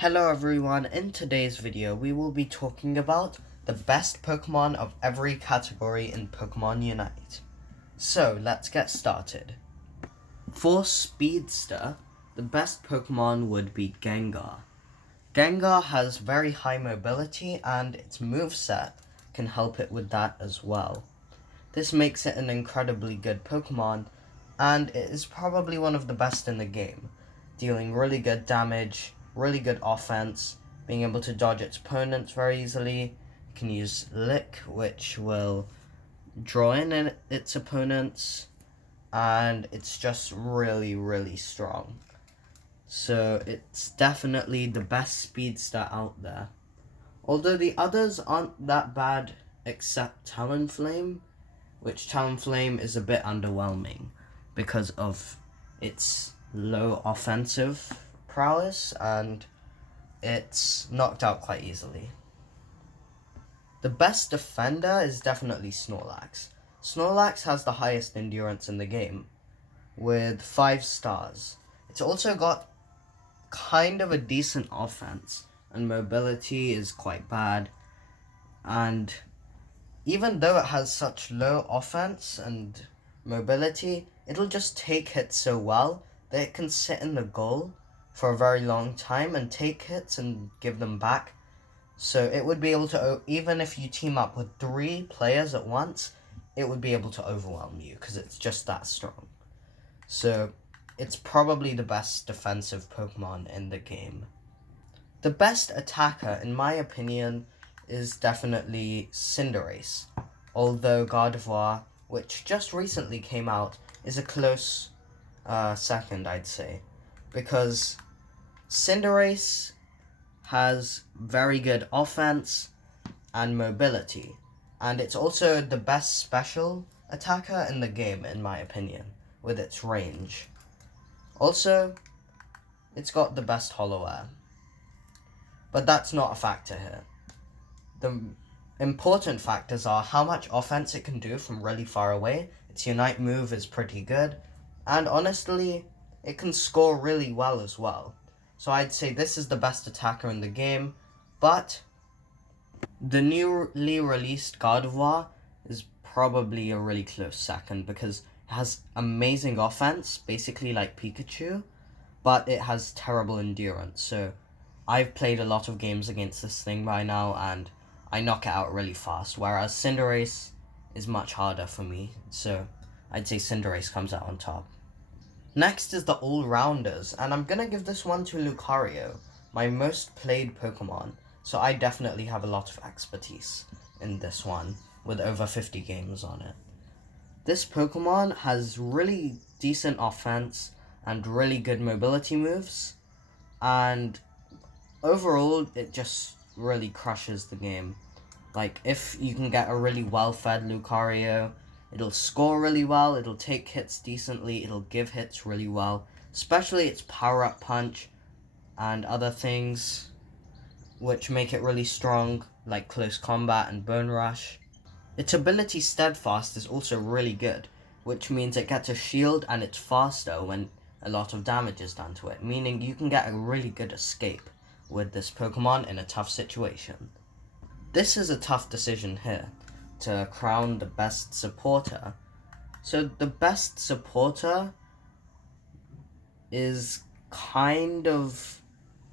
Hello everyone, in today's video we will be talking about the best Pokemon of every category in Pokemon Unite. So let's get started. For Speedster, the best Pokemon would be Gengar. Gengar has very high mobility and its moveset can help it with that as well. This makes it an incredibly good Pokemon and it is probably one of the best in the game, dealing really good damage, really good offense, being able to dodge its opponents very easily. It can use Lick, which will draw in its opponents, and it's just really strong. So it's definitely the best speedster out there. Although the others aren't that bad except Talonflame, which Talonflame is a bit underwhelming because of its low offensive prowess and it's knocked out quite easily. The best defender is definitely Snorlax. Snorlax has the highest endurance in the game with 5 stars. It's also got kind of a decent offense and mobility is quite bad, and even though it has such low offense and mobility, it'll just take hits so well that it can sit in the goal for a very long time and take hits and give them back. So it would be able to, even if you team up with 3 players at once, it would be able to overwhelm you because it's just that strong. So it's probably the best defensive Pokemon in the game. The best attacker, in my opinion, is definitely Cinderace, although Gardevoir, which just recently came out, is a close second, I'd say, because Cinderace has very good offense and mobility, and it's also the best special attacker in the game, in my opinion, with its range. Also, it's got the best Hollow Air, but that's not a factor here. The important factors are how much offense it can do from really far away. Its Unite move is pretty good, and honestly, it can score really well as well. So I'd say this is the best attacker in the game, but the newly released Gardevoir is probably a really close second because it has amazing offense, basically like Pikachu, but it has terrible endurance. So I've played a lot of games against this thing by now, and I knock it out really fast, whereas Cinderace is much harder for me, so I'd say Cinderace comes out on top. Next is the all-rounders, and I'm gonna give this one to Lucario, my most played Pokemon, so I definitely have a lot of expertise in this one, with over 50 games on it. This Pokemon has really decent offense and really good mobility moves, and overall it just really crushes the game. Like, if you can get a really well-fed Lucario, it'll score really well, it'll take hits decently, it'll give hits really well, especially its power-up punch and other things which make it really strong, like close combat and bone rush. Its ability Steadfast is also really good, which means it gets a shield and it's faster when a lot of damage is done to it, meaning you can get a really good escape with this Pokemon in a tough situation. This is a tough decision here, to crown the best supporter. So the best supporter is kind of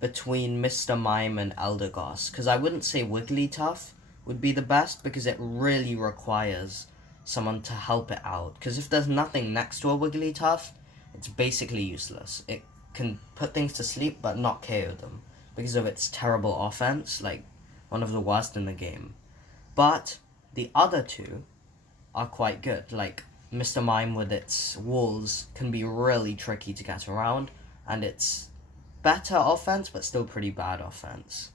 between Mr. Mime and Eldegoss, because I wouldn't say Wigglytuff would be the best because it really requires someone to help it out. Because if there's nothing next to a Wigglytuff, it's basically useless. It can put things to sleep but not KO them because of its terrible offense, like one of the worst in the game. But the other two are quite good, like Mr. Mime with its walls can be really tricky to get around, and it's better offense but still pretty bad offense.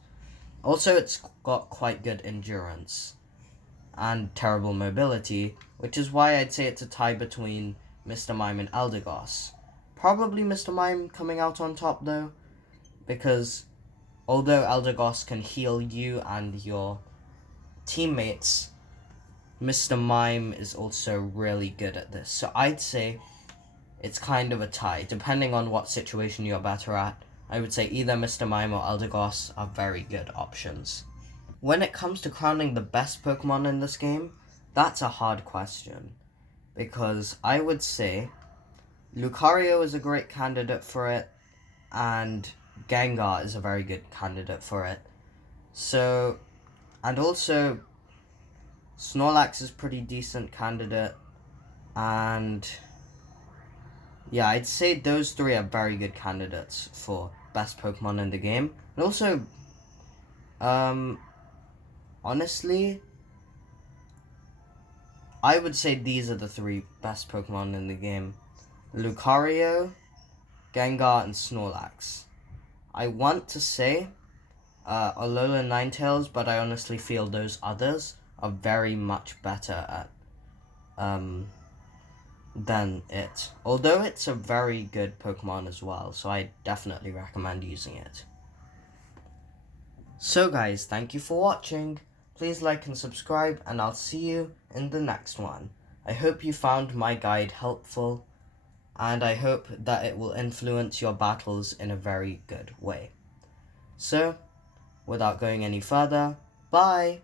Also, it's got quite good endurance and terrible mobility, which is why I'd say it's a tie between Mr. Mime and Eldegoss. Probably Mr. Mime coming out on top though, because although Eldegoss can heal you and your teammates, Mr. Mime is also really good at this. So I'd say it's kind of a tie, depending on what situation you're better at. I would say either Mr. Mime or Eldegoss are very good options. When it comes to crowning the best Pokemon in this game, that's a hard question. Because I would say Lucario is a great candidate for it, and Gengar is a very good candidate for it. So, and also Snorlax is pretty decent candidate, and yeah, I'd say those three are very good candidates for best Pokemon in the game. And also, honestly, I would say these are the three best Pokemon in the game. Lucario, Gengar, and Snorlax. I want to say Alola Ninetales, but I honestly feel those others are very much better at than it. Although it's a very good Pokemon as well, so I definitely recommend using it. So guys, thank you for watching. Please like and subscribe, and I'll see you in the next one. I hope you found my guide helpful, and I hope that it will influence your battles in a very good way. So, without going any further, bye!